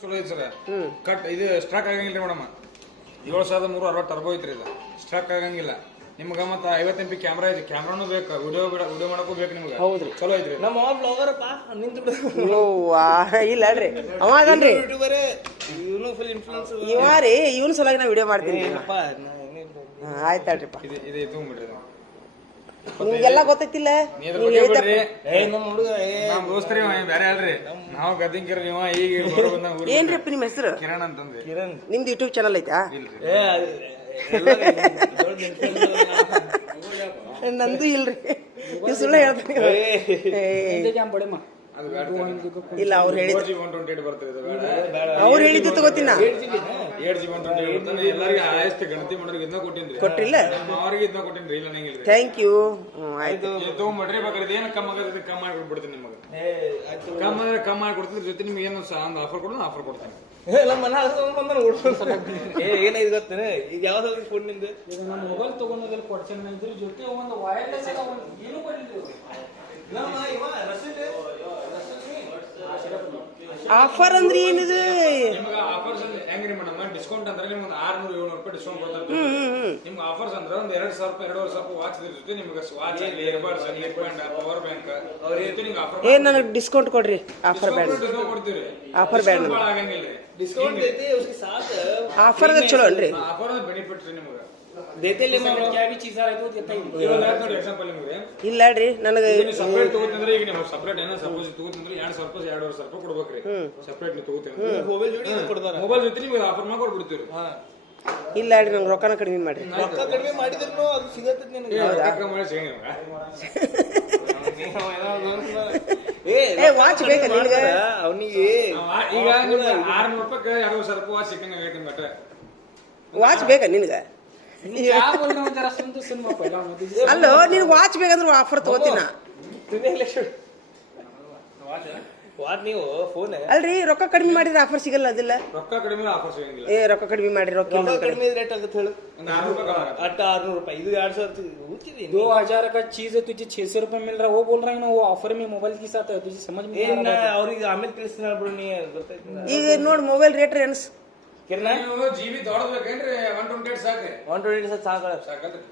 ಚಲೋ ಐತಿ sir. Cut ಇದು ಸ್ಟ್ರಕ್ ಆಗಂಗಿಲ್ಲ ಮೇಡಮ್. 7360 ಟರ್ಬೋ ಐತ್ರಿ ಇದು. ಸ್ಟ್ರಕ್ ಆಗಂಗಿಲ್ಲ. ನಿಮ್ಗೆ ಮತ್ತೆ 50 MP ಕ್ಯಾಮ್ರಾ ಐತಿ. ಕ್ಯಾಮ್ರಾನು ಬೇಕು, ವಿಡಿಯೋ ಮಾಡಕ್ಕೂ ಬೇಕು ನಿಮ್ಗೆ. ಹೌದ್ರಿ, ಚಲೋ ಐತ್ರಿ. ನಮ್ಮ ಬ್ಲಾಗರಪ್ಪ ನಿಂತು ಇಲ್ಲ ಅಲ್ರಿ, ಅವ ಅದನ್ರಿ ಇವನು ಫುಲ್ ಇನ್ಫ್ಲುಯೆನ್ಸ್ ಇವ ರೀ. ಇವನ್ ಸಲುವಾಗಿ ನಾ ವಿಡಿಯೋ ಮಾಡ್ತೀನಿ. ಆಯ್ತಾಳ್ರಿಪ್ಪ, ಇದು ತಗೊಂಡ್ಬಿಡ್ರಿ. ನಿಮ್ಗೆಲ್ಲ ಗೊತ್ತೈತಿಲ್ಲ. ದೋಸ್ತರಿ ಬೇರೆ ಅಲ್ರಿ, ನಾವು ಗದ್ದಿಂಕಿರ. ನೀವು ಈಗ ಏನ್ರಿಪ್ಪ ನಿಮ್ಮ ಹೆಸರು? ಕಿರಣ್ ಅಂತಂದ್ರಿ. ನಿಮ್ದು ಯೂಟ್ಯೂಬ್ ಚಾನಲ್ ಐತಾ? ನಂದು ಇಲ್ರಿ, ನೀವು ಸುಳ್ಳು ಹೇಳ್ತೀನಿ. ಇಲ್ಲ, ಅವ್ರು ಹೇಳಿದ್ದು ಅವ್ರು ಹೇಳಿದ್ದು ತಗೋತೀನ. 8GB ಎಲ್ಲರಿಗೆ ಆಯಸ್ತು ಗಣತಿ ಮಾಡೋರಿಗೆ ಇದನ್ನ ಕೊಟ್ಟಿನ್ರಿ. ಕೊಟ್ಟಿಲ್ಲ ಅವ್ರಿಗೆ ಇದನ್ನ ಕೊಟ್ಟಿನ್ರಿ. ಇಲ್ಲ ನಂಗಿಲ್ರಿ. Thank you. ಆಯ್ತು, ತಗೊಂಡ್ಬಿಡ್ರಿ. ಬೇಕಾದ್ರೆ ಏನು ಕಮ್ಮಿ ಆಗೋದು ಕಮ್ಮಿ ಮಾಡಿ ಕೊಡ್ಬಿಡ್ತೀನಿ ನಿಮಗೆ. ಕಮ್ಮಿ ಮಾಡಿ ಕೊಡ್ತೀನಿ. ಜೊತೆ ನಿಮ್ಗೆ ಏನು ಒಂದು ಆಫರ್ ಕೊಡೋದು ಆಫರ್ ಕೊಡ್ತೀನಿ. ಏನಾಯ್ತು ಗೊತ್ತೇನೆ, ಈಗ ಯಾವ್ದಾದ್ರು ಫೋನ್ ನಿಂದ ನಮ್ಮ ಮೊಬೈಲ್ ತಗೊಂಡೋದಲ್ಲಿ ಕೊಡ್ಸೇನೆ. ಇದ್ರ ಜೊತೆ ಒಂದು ವೈರ್ಲೆಸ್ ಏನು ಕೊಟ್ಟಿದ್ದೀವಿ. ಆಫರ್ ಅಂದ್ರೆ ಏನಿದೆ? ನಿಮ್ಗೆ ಆಫರ್ಸ್ ಹೆಂಗ್ರಿ ಮೇಡಮ್? ಡಿಸ್ಕೌಂಟ್ ಅಂದ್ರೆ ನಿಮ್ಗೆ 600-700 ರೂಪಾಯಿ ಡಿಸ್ಕೌಂಟ್ ಕೊಡ್ತಾರೆ. ನಿಮ್ಗೆ ಆಫರ್ಸ್ ಅಂದ್ರೆ ಒಂದು 2,000 ರೂಪಾಯಿ ವಾಚ್ ಜೊತೆ ನಿಮ್ಗೆ watch, earbuds, neck band, power bank ಅವ್ರ ಜೊತೆ ನಿಮ್ಗೆ ಆಫರ್. ಏ, ನನಗೆ ಡಿಸ್ಕೌಂಟ್ ಕೊಡ್ರಿ. ಆಫರ್ ಬ್ಯಾಡ, ಕೊಡ್ತೀವಿ. ಆಫರ್ ಬ್ಯಾಡ, ಆಗಂಗಿಲ್ಲ. ಡಿಸ್ಕೌಂಟ್ ಆಫರ್ ಚಲೋ ಅಲ್ರಿ. ಆಫರ್ ಬೆನಿಫಿಟ್ ರೀ ನಿಮ್ಗೆ. ಇಲ್ಲ ರೀ, ನನಗೆ ಸಪ್ರೇಟ್ ತಗೋತಂದ್ರೆ ಈಗ ನೀವು ಸಪ್ರೇಟ್ ಏನೋ ಸಪೋಸ್ ತಗೋತಂದ್ರೆ 2,000 ರೂಪಾಯಿ 2,500 ರೂಪಾಯಿ ಕೊಡ್ಬೇಕ್ರಿ. ಸಪ್ರೇಟ್ ನೀವು ತಗೋತೀವಿ. ಮೊಬೈಲ್ ಜೊತೆ ನಿಮ್ಗೆ ಆಫರ್ ಮಾಡಿ ಕೊಡ್ಬಿಡ್ತೀವಿ. ಇಲ್ಲ ರೀ, ನಂಗೆ ರೊಕ್ಕನ ಕಡಿಮೆ ಮಾಡ್ರಿ. ರೊಕ್ಕ ಕಡಿಮೆ ಮಾಡಿದ್ರು ಅದು ಸಿಗತ್ತೆ ನಿನಗೆ. ವಾಚ್ ಬೇಕಾ ನಿನಗೆ? ಅವನಿಗೆ ಈಗ 600 ರೂಪಾಯಿ 2,000 ರೂಪಾಯಿ ವಾಚ್ ಸಿಕ್ಕಂಗ ಆಗೈತಿ. ಬಟ್ ವಾಚ್ ಬೇಕಾ ನಿನಗೆ? ಅಲ್ಲೋ, ನೀನು ವಾಚ್ ಬೇಕಂದ್ರೆ ಆಫರ್ ತಗೋತೀನ. ನೀವು ಫೋನ್ ಅಲ್ರಿ, ರೊಕ್ಕ ಕಡಿಮೆ ಮಾಡಿದ್ರೆ ಆಫರ್ ಸಿಗಲ್ಲ. ಅದಿಲ್ಲ, ರೊಕ್ಕ ಕಡಿಮೆ ಆಫರ್ ಸಿಗಂಗಿಲ್ಲ. ಏ, ರೊಕ್ಕ ಕಡಿಮೆ ಮಾಡಿ. ರೊಕ್ಕ ಕಡಿಮೆ ರೇಟ್ ಆಗುತ್ತೆ ಹೇಳು. 600 ರೂಪಾಯಿ. ಇದು 2000 का चीज है, तुझे 600 रुपए मिल रहा है. वो बोल रहा है ना, वो ऑफर में मोबाइल के साथ है. तुझे समझ में ಅವ್ರಿಗೆ ಆಮೇಲೆ ತಿಳಿಸ್ತೀನಿ ಬಿಡು. ನೀ ಈಗ ನೋಡಿ ಮೊಬೈಲ್ ರೇಟ್ ಎನ್ಸ್ ಕಿರಣ. GB ದೊಡ್ಡದು ಬೇಕೇನ್ರಿ? 128 ಸಾಕ್ರಿ. 128 ಸಾಕು. ಸಾಕಲ್ರಿ.